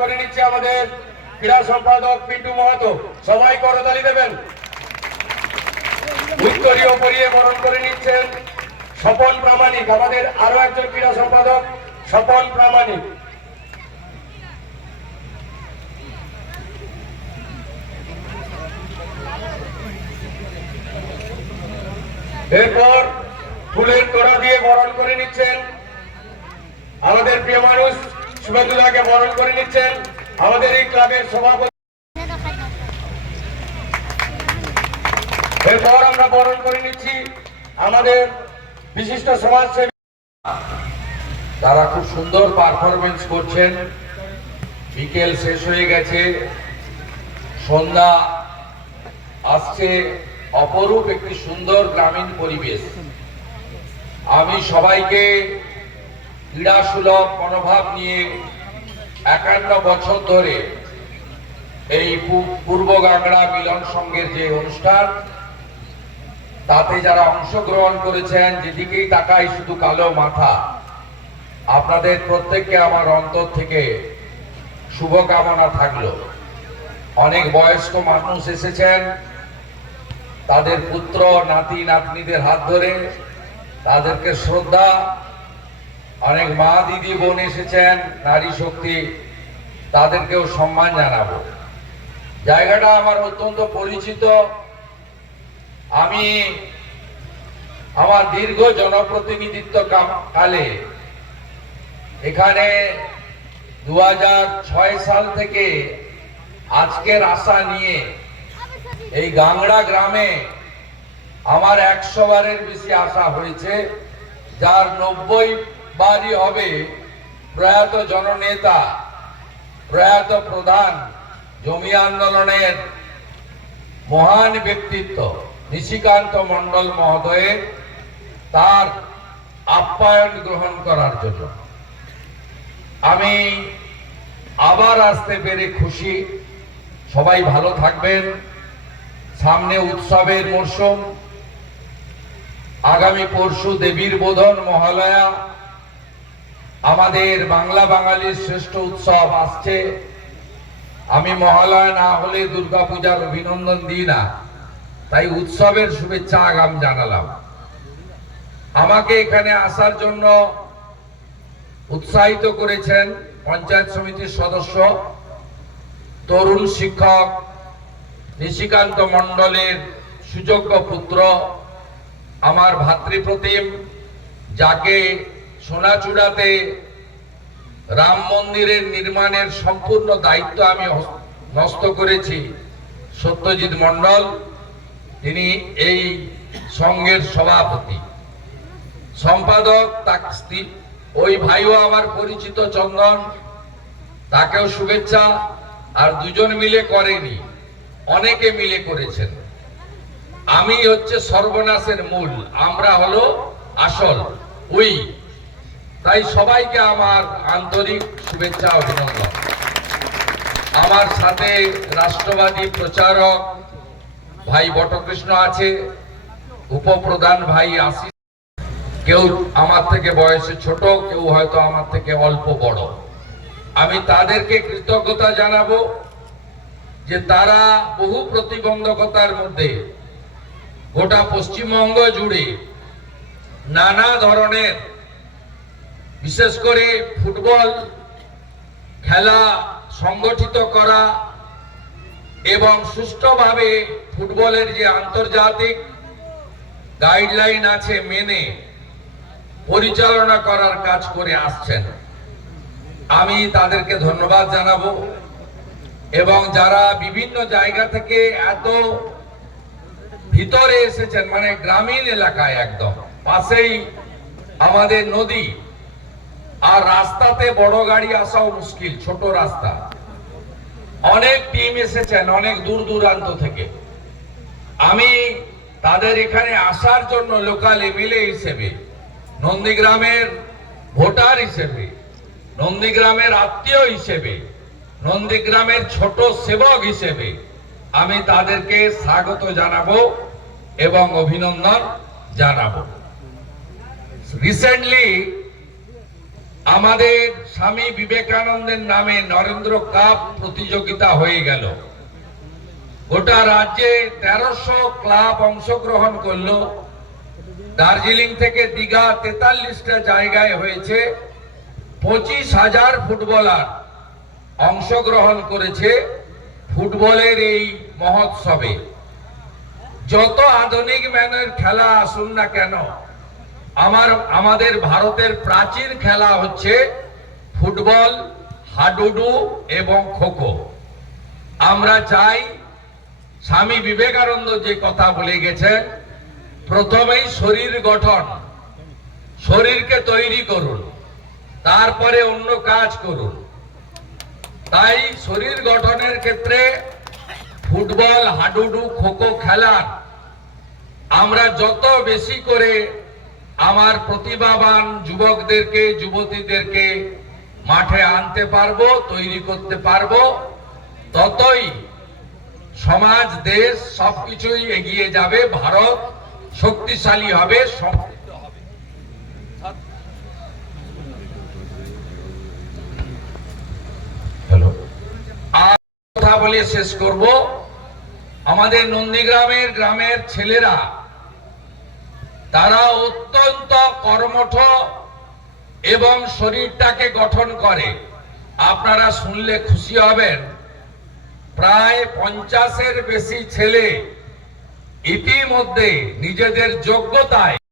করে নিচ্ছে আমাদের ক্রীড়া সম্পাদক পিন্টু মাহাতো। সবাই করতালি দেবেন। করে নিচ্ছেন প্রামাণিক। আমাদের আরও একজন ক্রীড়া সম্পাদক প্রামাণিক। এরপর ফুলের তোড়া দিয়ে বরণ করে নিচ্ছেন আমাদের প্রিয় মানুষ শুভেন্দুদাকে বরণ করে নিচ্ছেন আমাদের এই ক্লাবের সভাপতি। এরপর আমরা বরণ করে নিচ্ছি আমাদের বিশিষ্ট সমাজসেবী। তারা খুব সুন্দর পারফরমেন্স করছেন। বিকেল শেষ হয়ে গেছে। সন্ধ্যা আসছে। অপরূপ একটি সুন্দর গ্রামীণ পরিবেশ। আমি সবাইকে ক্রীড়া সুলভ মনোভাব নিয়ে একান্ন বছর ধরে এই পূর্ব গাংড়া মিলন সংঘের যে অনুষ্ঠান, তাতে যারা অংশগ্রহণ করেছেন, যেদিকেই তাকাই শুধু কালো মাথা। আপনাদের প্রত্যেককে আমার অন্তর থেকে শুভকামনা থাকল। অনেক বয়স্ক মানুষ এসেছেন। তাদের পুত্র, নাতি, নাতনিদের হাত ধরে তাদেরকে শ্রদ্ধা অনেক মা দিদি বোন এসেছেন, নারী শক্তি, তাদেরকেও সম্মান জানাব। জায়গাটা আমার অত্যন্ত পরিচিত। আমি আমার দীর্ঘ জনপ্রতিনিধিত্ব কালে এখানে দু হাজার ছয় সাল থেকে আজকের আশা নিয়ে এই গাংড়া গ্রামে আমার একশো বারের বেশি আশা হয়েছে, যার নব্বই বারই হবে প্রয়াত জননেতা, প্রয়াত প্রধান জমি আন্দোলনের মহান ব্যক্তিত্ব নিশিকান্ত মণ্ডল মহোদয়ের তার আপ্যায়ন গ্রহণ করার জন্য। আমি আবার আসতে পেরে খুশি। সবাই ভালো থাকবেন। সামনে উৎসবের মরশুম। আগামী পরশু দেবীর বোধন মহালয়া। আমাদের বাংলা বাঙালির শ্রেষ্ঠ উৎসব আসছে। আমি মহালয়া না হলে দুর্গাপূজার অভিনন্দন দিই না। তাই উৎসবের শুভেচ্ছা আগাম জানালাম। আমাকে এখানে আসার জন্য উৎসাহিত করেছেন পঞ্চায়েত সমিতির সদস্য, তরুণ শিক্ষক নিশিকান্ত মণ্ডলের সুযোগ্য পুত্র, আমার ভাতৃপ্রতিম, যাকে সোনাচূড়াতে রাম মন্দিরের নির্মাণের সম্পূর্ণ দায়িত্ব আমি ন্যস্ত করেছি। সত্যজিৎ মণ্ডল, তিনি এই সংঘের সভাপতি। সম্পাদক স্ত্রী- ওই ভাইও আমার পরিচিত চন্দন, তাকেও শুভেচ্ছা, আর দুজন মিলে করেনি, অনেকে মিলে করেছেন। আমি হচ্ছে সর্বনাশের মূল, আমরা হলো আসল, উই। তাই সবাইকে আমার আন্তরিক শুভেচ্ছা অভিনন্দন। আমার সাথে রাষ্ট্রবাদী প্রচারক ভাই বটকৃষ্ণ আছে, উপপ্রধান ভাই আশিস। কেউ আমার থেকে বয়সে ছোট, কেউ হয়তো আমার থেকে অল্প বড়। আমি তাদেরকে কৃতজ্ঞতা জানাব যে তারা বহু প্রতিবন্ধকতার মধ্যে গোটা পশ্চিমবঙ্গ জুড়ে নানা ধরনের বিশেষ করে ফুটবল খেলা সংগঠিত করা এবং সুষ্ঠুভাবে ফুটবলের যে আন্তর্জাতিক গাইডলাইন আছে মেনে পরিচালনা করার কাজ করে আসছেন। আমি তাদেরকে ধন্যবাদ জানাব এবং যারা বিভিন্ন জায়গা থেকে এত ভিতরে এসেছেন মানে গ্রামীণ এলাকায় একদম, পাশেই আমাদের নদী। আর রাস্তাতে বড় গাড়ি আসাও মুশকিল, ছোট রাস্তা। অনেক টিম এসেছেন, অনেক দূর দূরান্ত থেকে। আমি তাদের এখানে আসার জন্য লোকাল এমএলএ হিসেবে, নন্দীগ্রামের ভোটার হিসেবে, নন্দীগ্রামের আত্মীয় হিসেবে, নন্দীগ্রামের ছোট সেবক হিসেবে আমি তাদেরকে স্বাগত জানাব এবং অভিনন্দন জানাব। রিসেন্টলি আমাদের স্বামী বিবেকানন্দের নামে নরেন্দ্র কাপ প্রতিযোগিতা হয়ে গেল। গোটা রাজ্যে তেরোশো ক্লাব অংশগ্রহণ করল। দার্জিলিং থেকে দীঘা তেতাল্লিশটা জায়গায় হয়েছে। পঁচিশ হাজার ফুটবলার অংশগ্রহণ করেছে ফুটবলের এই মহোৎসবে। যত আধুনিক ম্যানের খেলা আসুন না কেন আমার, আমাদের ভারতের প্রাচীন খেলা হচ্ছে ফুটবল, হাডুডু এবং খোখো। আমরা চাই স্বামী বিবেকানন্দ যে কথা বলে গেছেন, প্রথমেই শরীর গঠন, শরীরকে তৈরি করুন, তারপরে অন্য কাজ করুন। তাই শরীর গঠনের ক্ষেত্রে ফুটবল, হাডুডু, খোখো খেলার আমরা যত বেশি করে আমার প্রতিভাবান যুবকদেরকে যুবতীদেরকে মাঠে আনতে পারব তৈরি করতে পারব। ততই সমাজ দেশ সবকিছুই এগিয়ে যাবে ভারত শক্তিশালী হবে সমৃদ্ধ হবে। আর কথা বলে শেষ করব। আমাদের নন্দীগ্রামের গ্রামের ছেলেরা তারা অত্যন্ত কর্মঠ এবং শরীরটাকে গঠন করে। আপনারা শুনলে খুশি হবেন, প্রায় পঞ্চাশের বেশি ছেলে ইতিমধ্যে নিজেদের যোগ্যতায়